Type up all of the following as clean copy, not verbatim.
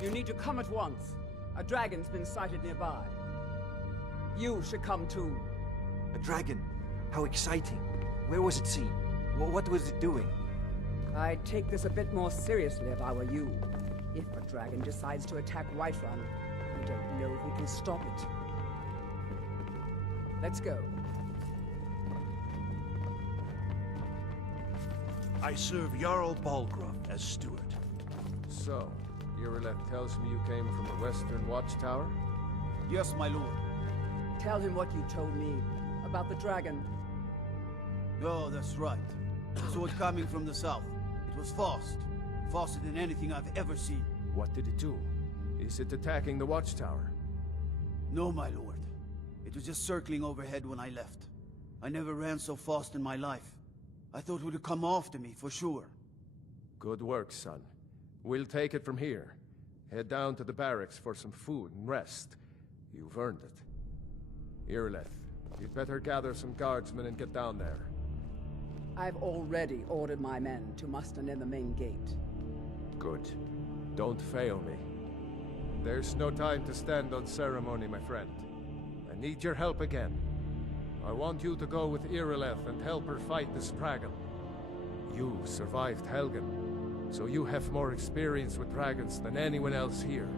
You need to come at once. A dragon's been sighted nearby. You should come too. A dragon? How exciting. Where was it seen? What was it doing? I'd take this a bit more seriously if I were you. If a dragon decides to attack Whiterun, I don't know if we can stop it. Let's go. I serve Jarl Balgruuf as steward. So, Irileth tells me you came from the Western Watchtower? Yes, my lord. Tell him what you told me about the dragon. Oh, that's right. I saw it coming from the south. It was fast. Faster than anything I've ever seen. What did it do? Is it attacking the Watchtower? No, my lord. It was just circling overhead when I left. I never ran so fast in my life. I thought it would come after me, for sure. Good work, son. We'll take it from here. Head down to the barracks for some food and rest. You've earned it. Irileth, you'd better gather some guardsmen and get down there. I've already ordered my men to muster near the main gate. Good. Don't fail me. There's no time to stand on ceremony, my friend. I need your help again. I want you to go with Irileth and help her fight this dragon. You survived Helgen, so you have more experience with dragons than anyone else here.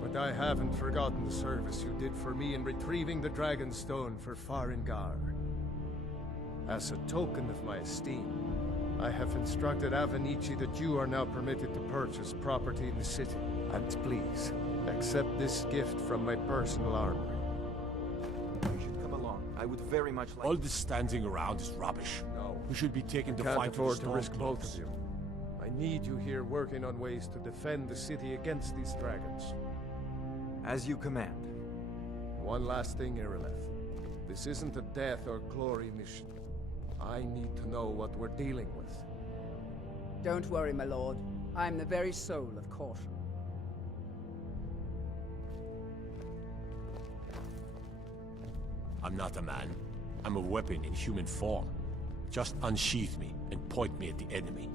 But I haven't forgotten the service you did for me in retrieving the Dragon Stone for Farengar. As a token of my esteem, I have instructed Avenici that you are now permitted to purchase property in the city. And please, accept this gift from my personal armory. You should come along. I would very much like... All this standing around is rubbish. No. We should be taken to Can't fight afford for to the risk both Stormcloaks. of you. I need you here working on ways to defend the city against these dragons. As you command. One last thing, Irileth. This isn't a death or glory mission. I need to know what we're dealing with. Don't worry, my lord. I'm the very soul of caution. I'm not a man. I'm a weapon in human form. Just unsheath me and point me at the enemy.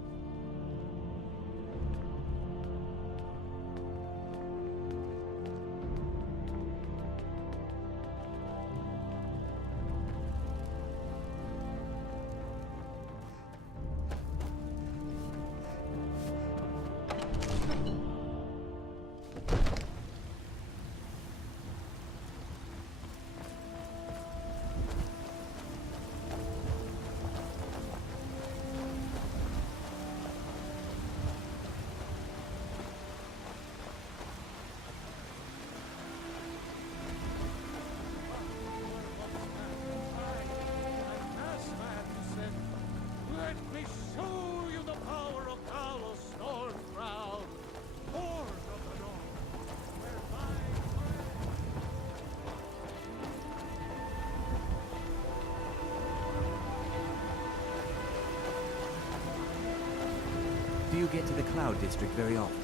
Do you get to the Cloud District very often?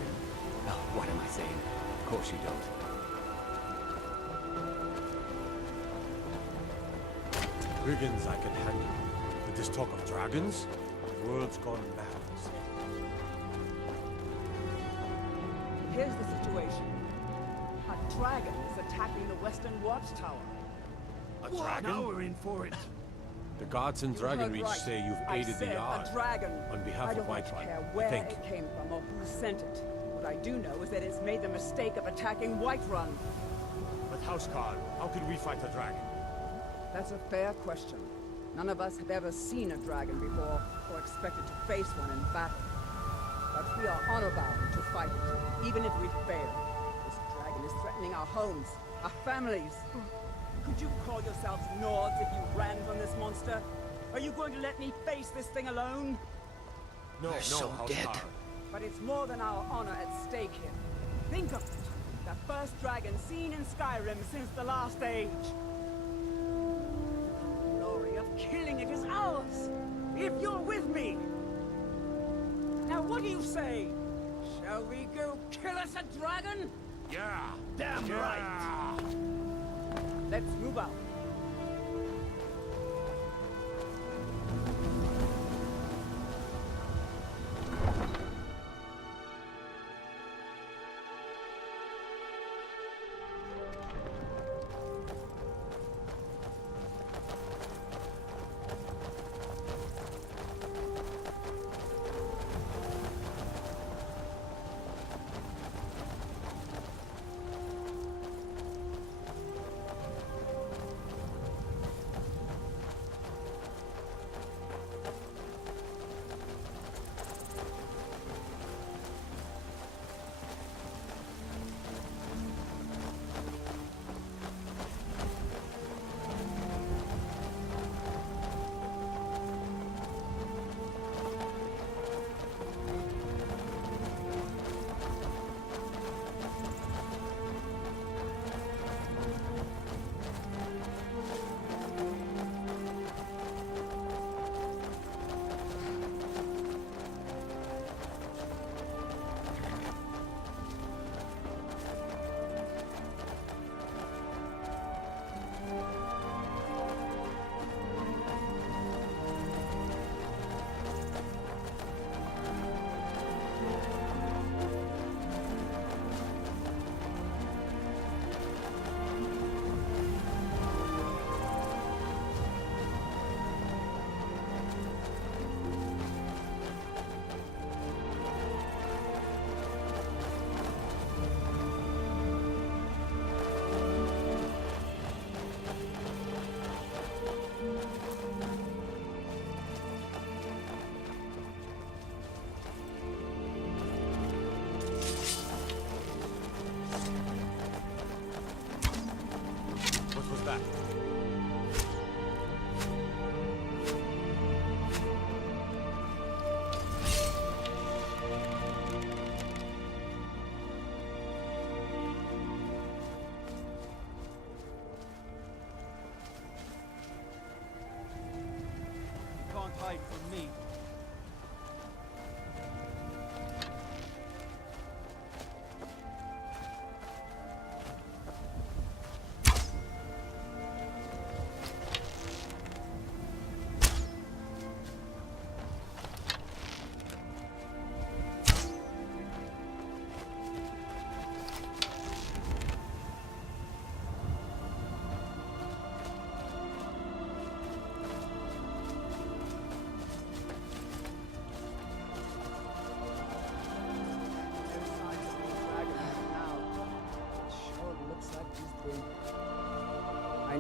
Oh, what am I saying? Of course you don't. Brigands I can handle. But this talk of dragons? The world's gone mad. Here's the situation. A dragon is attacking the Western Watchtower. A dragon? Now we're in for it. The gods and Dragon Heard Reach right. say you've I aided the said Yard. a dragon. On behalf I of don't much Whiterun, care where thank it you. came from or who sent it. What I do know is that it's made the mistake of attacking Whiterun. But Housecarl, how can we fight a dragon? That's a fair question. None of us have ever seen a dragon before, or expected to face one in battle. But we are honor-bound to fight it, even if we fail. This dragon is threatening our homes, our families. Could you call yourselves Nords if you ran from this monster? Are you going to let me face this thing alone? No, Housecarl. But it's more than our honor at stake here. Think of it. The first dragon seen in Skyrim since the last age. The glory of killing it is ours, if you're with me. Now what do you say? Shall we go kill us a dragon? Yeah! Damn right. Let's move out.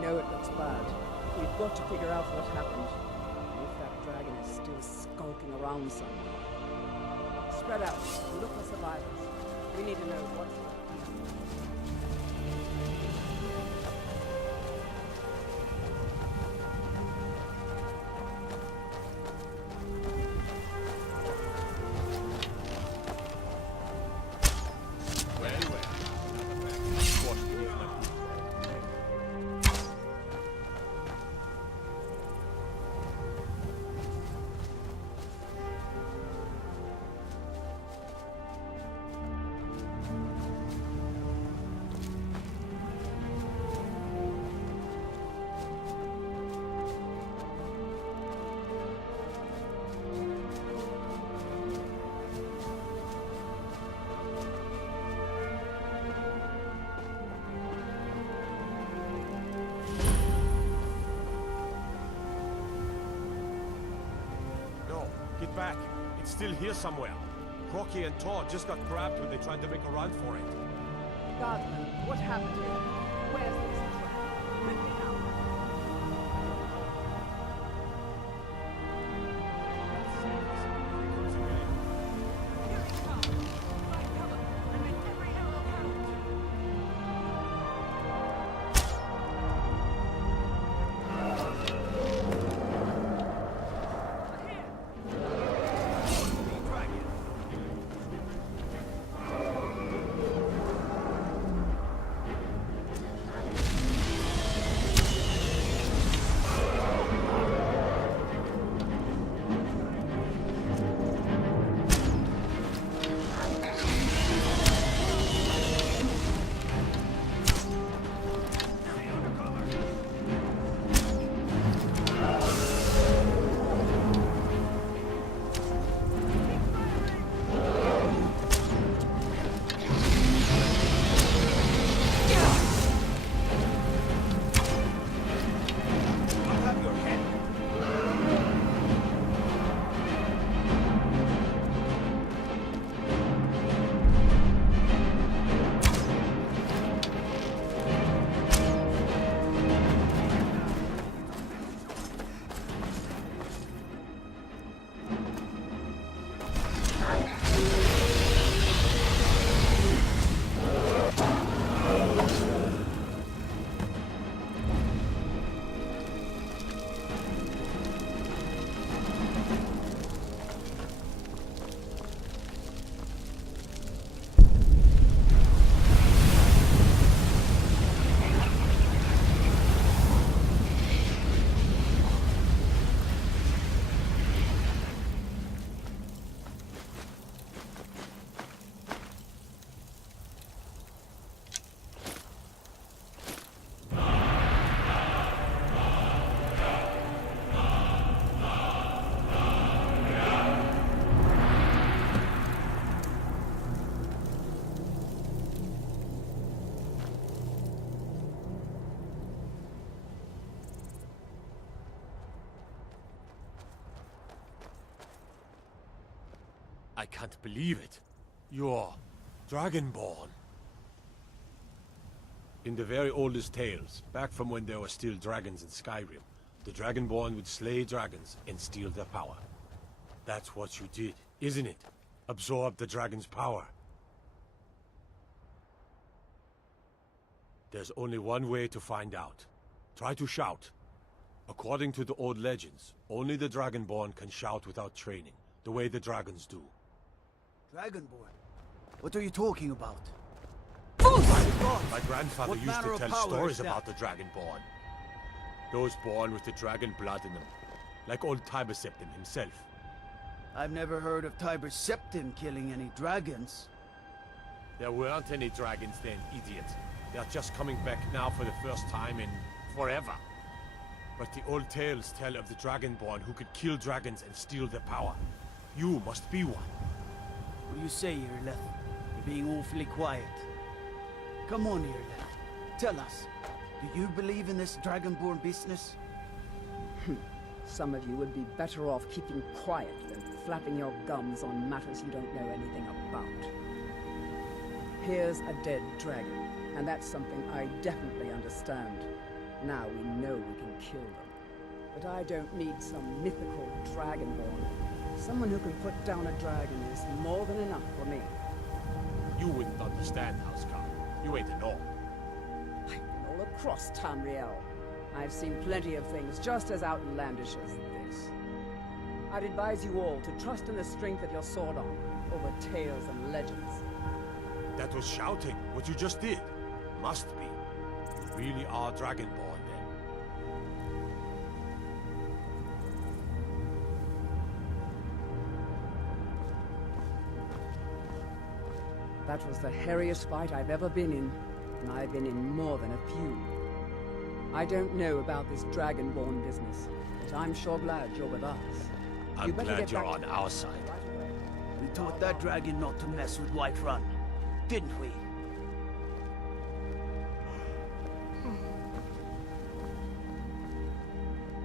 know it looks bad. We've got to figure out what happened. And if that dragon is still skulking around somewhere. Spread out and look for survivors. We need to know what's left. Get back. It's still here somewhere. Crocky and Todd just got grabbed when they tried to make a run for it. Guardsman, what happened here? Where's this dragon? Let me know. Here it comes! Find cover and make every arrow count! I can't believe it. You're Dragonborn. In the very oldest tales, back from when there were still dragons in Skyrim, the Dragonborn would slay dragons and steal their power. That's what you did, isn't it? Absorb the dragon's power. There's only one way to find out. Try to shout. According to the old legends, only the Dragonborn can shout without training, the way the dragons do. Dragonborn? What are you talking about? My grandfather What used to manner of tell power stories is that? about the Dragonborn. Those born with the dragon blood in them, like old Tiber Septim himself. I've never heard of Tiber Septim killing any dragons. There weren't any dragons then, idiot. They're just coming back now for the first time in forever. But the old tales tell of the Dragonborn who could kill dragons and steal their power. You must be one. What do you say, Irleth? You're being awfully quiet. Come on, Irleth. Tell us, do you believe in this Dragonborn business? Some of you would be better off keeping quiet than flapping your gums on matters you don't know anything about. Here's a dead dragon, and that's something I definitely understand. Now we know we can kill them. But I don't need some mythical dragonborn. Someone who can put down a dragon is more than enough for me. You wouldn't understand, Housecar. You ain't a gnome. I've been all across Tamriel. I've seen plenty of things just as outlandish as this. I'd advise you all to trust in the strength of your sword arm over tales and legends. That was shouting, what you just did. Must be. You really are Dragonborn, then. That was the hairiest fight I've ever been in, and I've been in more than a few. I don't know about this Dragonborn business, but I'm sure glad you're with us. I'm glad you're on our side. We taught that dragon not to mess with Whiterun, didn't we?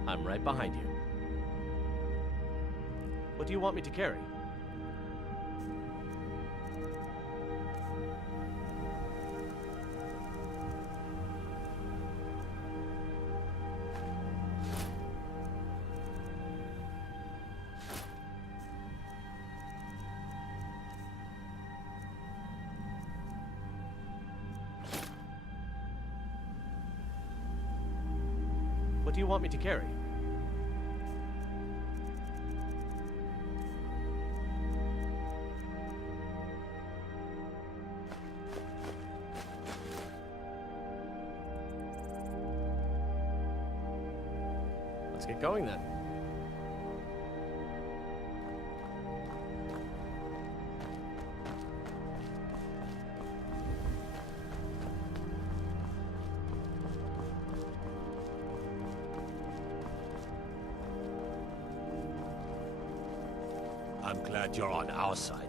I'm right behind you. What do you want me to carry? What do you want me to carry? Let's get going then. I'm glad you're on our side.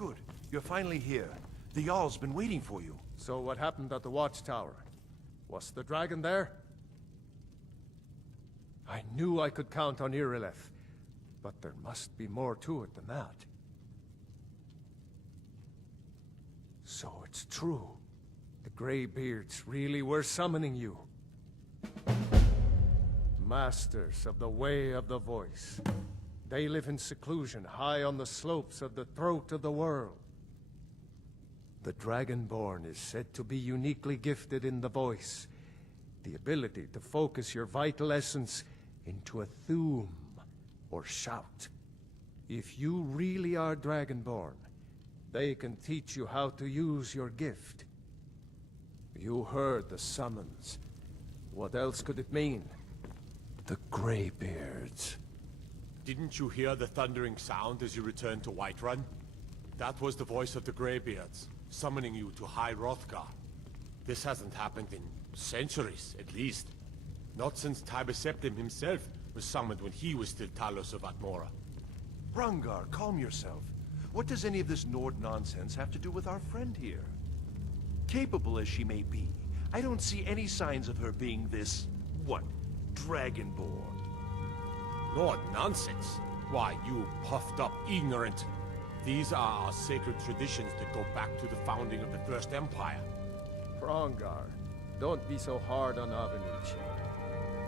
Good. You're finally here. The Jarl's been waiting for you. So what happened at the watchtower? Was the dragon there? I knew I could count on Irileth, but there must be more to it than that. So it's true. The Greybeards really were summoning you. Masters of the Way of the Voice. They live in seclusion, high on the slopes of the throat of the world. The Dragonborn is said to be uniquely gifted in the voice, the ability to focus your vital essence into a thume, or shout. If you really are Dragonborn, they can teach you how to use your gift. You heard the summons. What else could it mean? The Greybeards. Didn't you hear the thundering sound as you returned to Whiterun? That was the voice of the Greybeards, summoning you to High Hrothgar. This hasn't happened in centuries, at least. Not since Tibeseptim himself was summoned when he was still Talos of Atmora. Rungar, calm yourself. What does any of this Nord nonsense have to do with our friend here? Capable as she may be, I don't see any signs of her being this, what, dragonborn. Lord, nonsense. Why, you puffed up ignorant. These are our sacred traditions that go back to the founding of the First Empire. Frongar, don't be so hard on Avenici.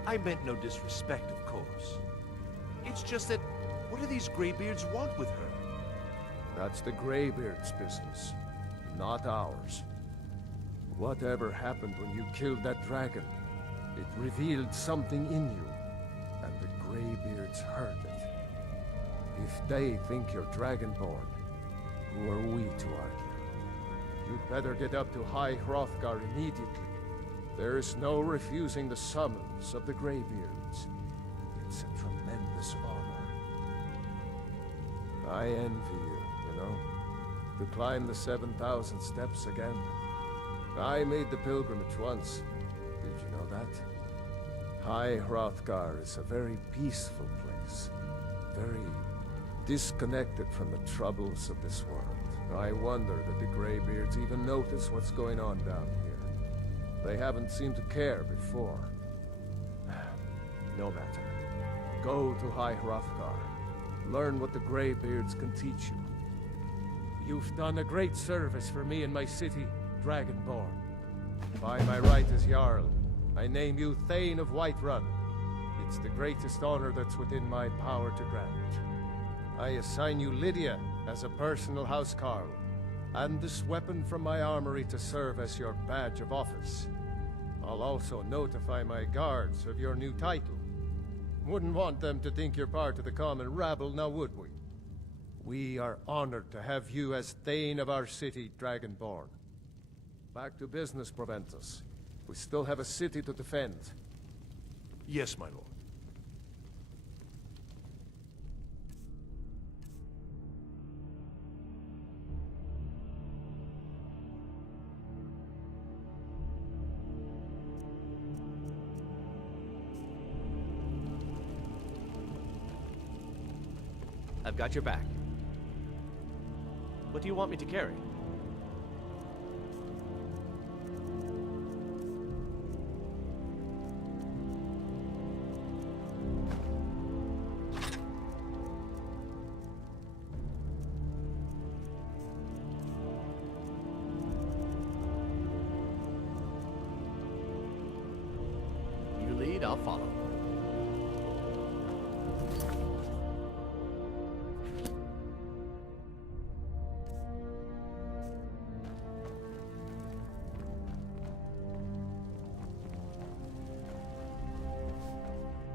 I meant no disrespect, of course. It's just that, what do these Greybeards want with her? That's the Greybeards' business, not ours. Whatever happened when you killed that dragon, it revealed something in you, and the Greybeards heard it. If they think you're Dragonborn, who are we to argue? You'd better get up to High Hrothgar immediately. There's no refusing the summons of the Greybeards. It's a tremendous honor. I envy you know? To climb the 7,000 steps again. I made the pilgrimage once. Did you know that? High Hrothgar is a very peaceful place. Very disconnected from the troubles of this world. I wonder that the Greybeards even notice what's going on down here. They haven't seemed to care before. No matter. Go to High Hrothgar. Learn what the Greybeards can teach you. You've done a great service for me and my city, Dragonborn. By my right as Jarl, I name you Thane of Whiterun. It's the greatest honor that's within my power to grant. I assign you Lydia as a personal housecarl, and this weapon from my armory to serve as your badge of office. I'll also notify my guards of your new title. Wouldn't want them to think you're part of the common rabble, now would we? We are honored to have you as Thane of our city, Dragonborn. Back to business, Proventus. We still have a city to defend. Yes, my lord. I've got your back. What do you want me to carry? You lead, I'll follow.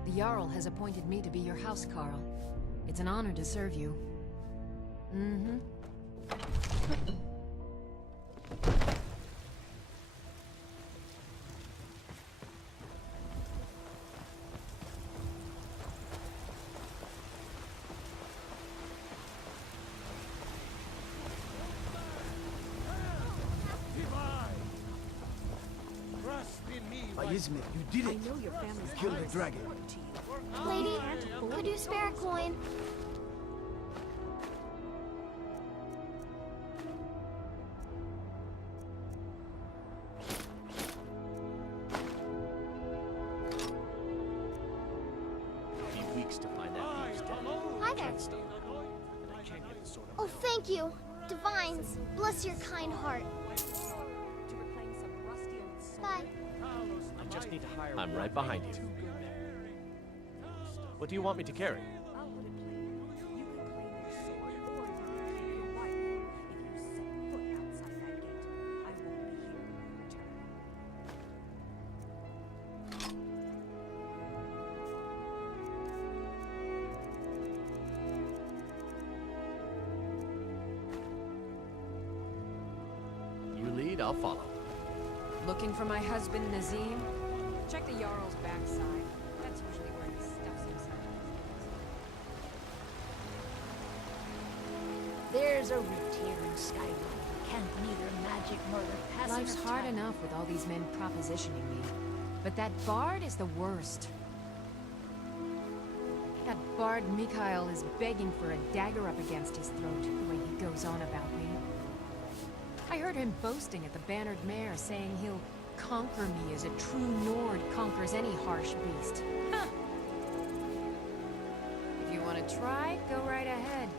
The Jarl has appointed me to be your housecarl. It's an honor to serve you. Mm-hmm. Ismet, you did it! I know your family's Kill the dragon. Lady, could you spare a coin? Weeks to find that Hi there. Oh, thank you. Divines, bless your kind heart. Bye. Just need to hire. I'm right behind you. What do you want me to carry? You lead, I'll follow. Looking for my husband, Nazim? Check the Jarl's backside. That's usually where he stuffs himself. There's a rift here in Skyrim. Can't neither magic nor the passing Life's of hard time. enough with all these men propositioning me. But that bard is the worst. That bard Mikhail is begging for a dagger up against his throat, the way he goes on about me. I heard him boasting at the Bannered Mare, saying he'll conquer me as a true Nord conquers any harsh beast. Huh. If you want to try, go right ahead.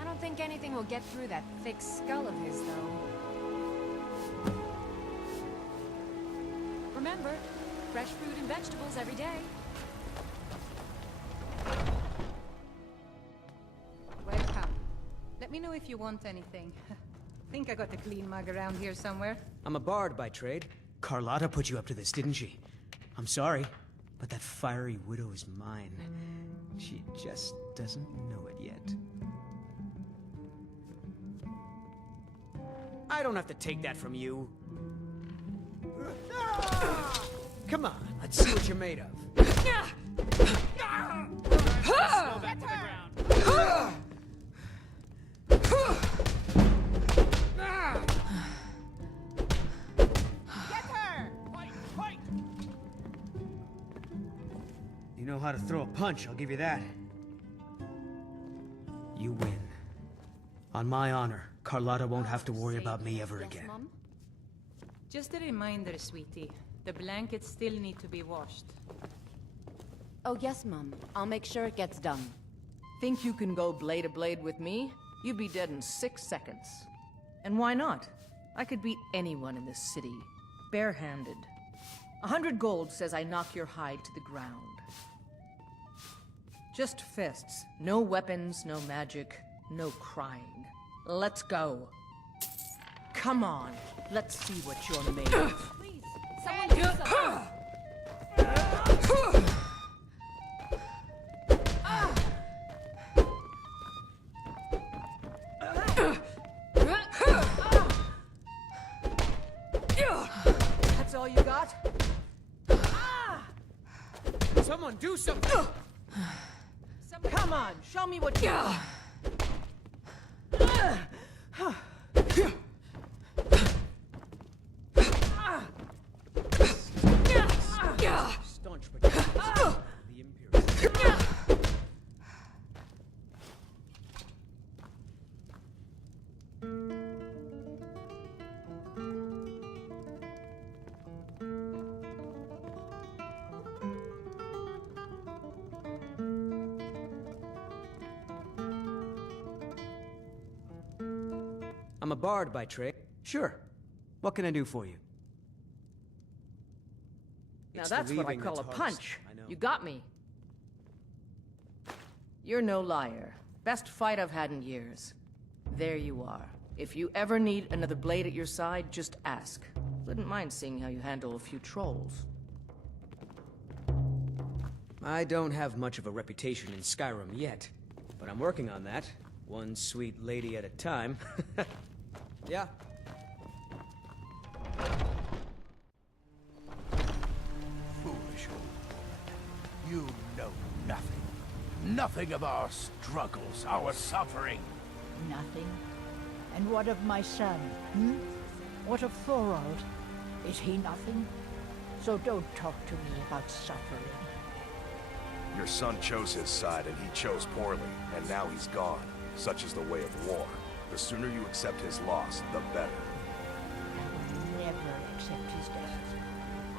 I don't think anything will get through that thick skull of his, though. Remember, fresh fruit and vegetables every day. Welcome. Let me know if you want anything. Think I got a clean mug around here somewhere. I'm a bard by trade. Carlotta put you up to this, didn't she? I'm sorry, but that fiery widow is mine. She just doesn't know it yet. I don't have to take that from you. Come on, let's see what you're made of. Go back to the ground. You know how to throw a punch, I'll give you that. You win. On my honor, Carlotta won't have to worry about me ever again. Mom? Just a reminder, sweetie. The blankets still need to be washed. Oh yes, Mum. I'll make sure it gets done. Think you can go blade to blade with me? You'd be dead in 6 seconds. And why not? I could beat anyone in this city, barehanded. 100 gold says I knock your hide to the ground. Just fists. No weapons, no magic, no crying. Let's go. Come on, let's see what you're made of. Please, someone do something. That's all you got? Someone do something! Come on, show me what you got. Staunch protectors of the Imperial. I'm a bard by trade. Sure. What can I do for you? Now that's what I call a punch. You got me. You're no liar. Best fight I've had in years. There you are. If you ever need another blade at your side, just ask. Wouldn't mind seeing how you handle a few trolls. I don't have much of a reputation in Skyrim yet, but I'm working on that. One sweet lady at a time. Yeah. Foolish old woman. You know nothing. Nothing of our struggles, our suffering. Nothing. And what of my son, hmm? What of Thorald? Is he nothing? So don't talk to me about suffering. Your son chose his side and he chose poorly, and now he's gone. Such is the way of war. The sooner you accept his loss, the better. I will never accept his death.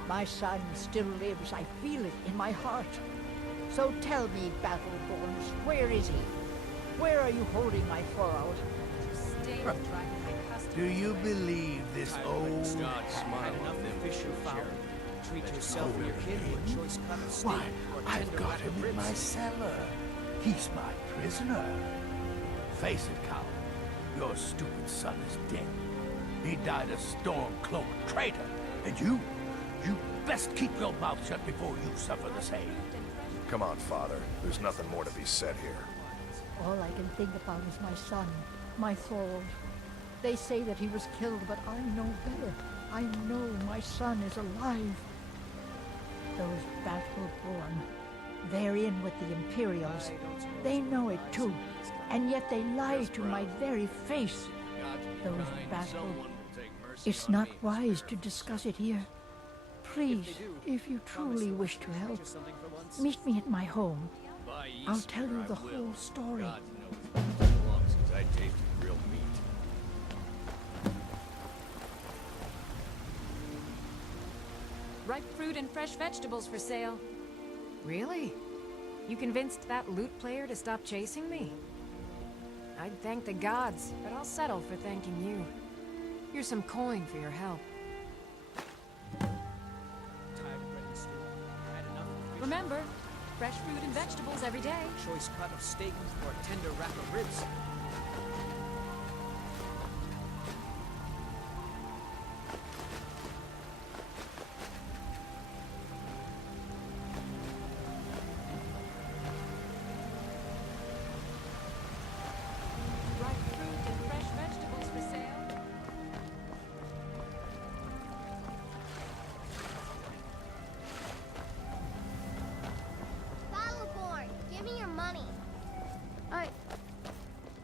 My son still lives. I feel it in my heart. So tell me, Battleborns, where is he? Where are you holding my Thorald? Do you believe this old Smile enough to fish or fowl. Treat yourself and your kid to a choice cut of steak. Why, I've got him in my cellar. He's my prisoner. Face it, coward. Your stupid son is dead. He died a storm-cloaked traitor. And you best keep your mouth shut before you suffer the same. Come on, Father. There's nothing more to be said here. All I can think about is my son, my Thorald. They say that he was killed, but I know better. I know my son is alive. Those Battleborn, they're in with the Imperials. They know it too, and yet they lie to my very face. Those Battleborn. It's not wise to discuss it here. Please, if you truly wish to help, meet me at my home. I'll tell you the whole story. Long since I tasted real meat. Ripe fruit and fresh vegetables for sale. Really? You convinced that loot player to stop chasing me? I'd thank the gods, but I'll settle for thanking you. Here's some coin for your help. Remember, fresh fruit and vegetables every day. Choice cut of steak or a tender rack of ribs.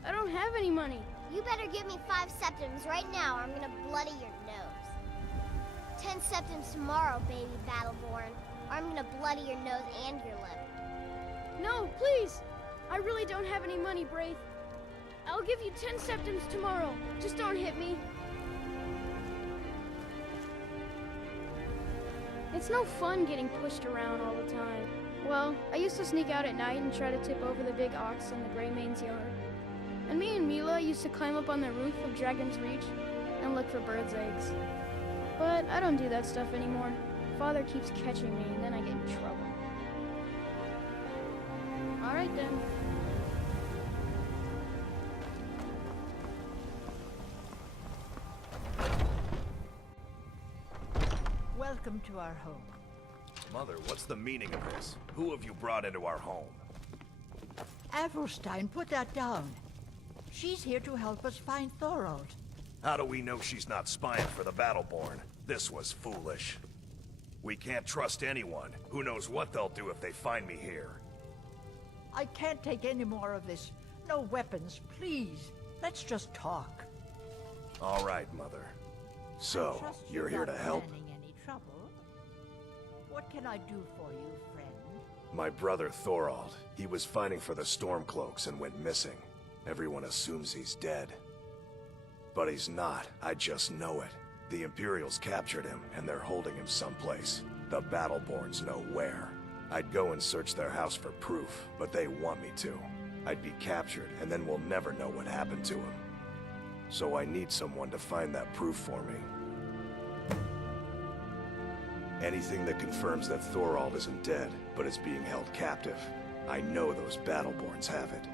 I don't have any money. You better give me 5 septims right now or I'm gonna bloody your nose. 10 septims tomorrow, baby Battleborn, or I'm gonna bloody your nose and your lip. No, please! I really don't have any money, Braith. I'll give you 10 septims tomorrow. Just don't hit me. It's no fun getting pushed around all the time. Well, I used to sneak out at night and try to tip over the big ox in the Grey Mane's yard. And me and Mila used to climb up on the roof of Dragon's Reach and look for birds' eggs. But I don't do that stuff anymore. Father keeps catching me and then I get in trouble. All right then. Welcome to our home. Mother, what's the meaning of this? Who have you brought into our home? Avrelstein, put that down. She's here to help us find Thorold. How do we know she's not spying for the Battleborn? This was foolish. We can't trust anyone. Who knows what they'll do if they find me here? I can't take any more of this. No weapons, please. Let's just talk. All right, Mother. So, you're here to help? Any trouble? What can I do for you, friend? My brother Thorold. He was fighting for the Stormcloaks and went missing. Everyone assumes he's dead. But he's not. I just know it. The Imperials captured him, and they're holding him someplace. The Battleborns know where. I'd go and search their house for proof, but they want me to. I'd be captured, and then we'll never know what happened to him. So I need someone to find that proof for me. Anything that confirms that Thorold isn't dead, but is being held captive. I know those Battleborns have it.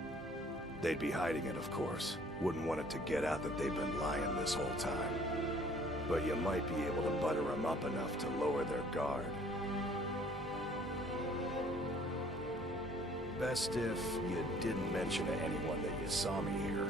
They'd be hiding it, of course. Wouldn't want it to get out that they've been lying this whole time. But you might be able to butter them up enough to lower their guard. Best if you didn't mention to anyone that you saw me here.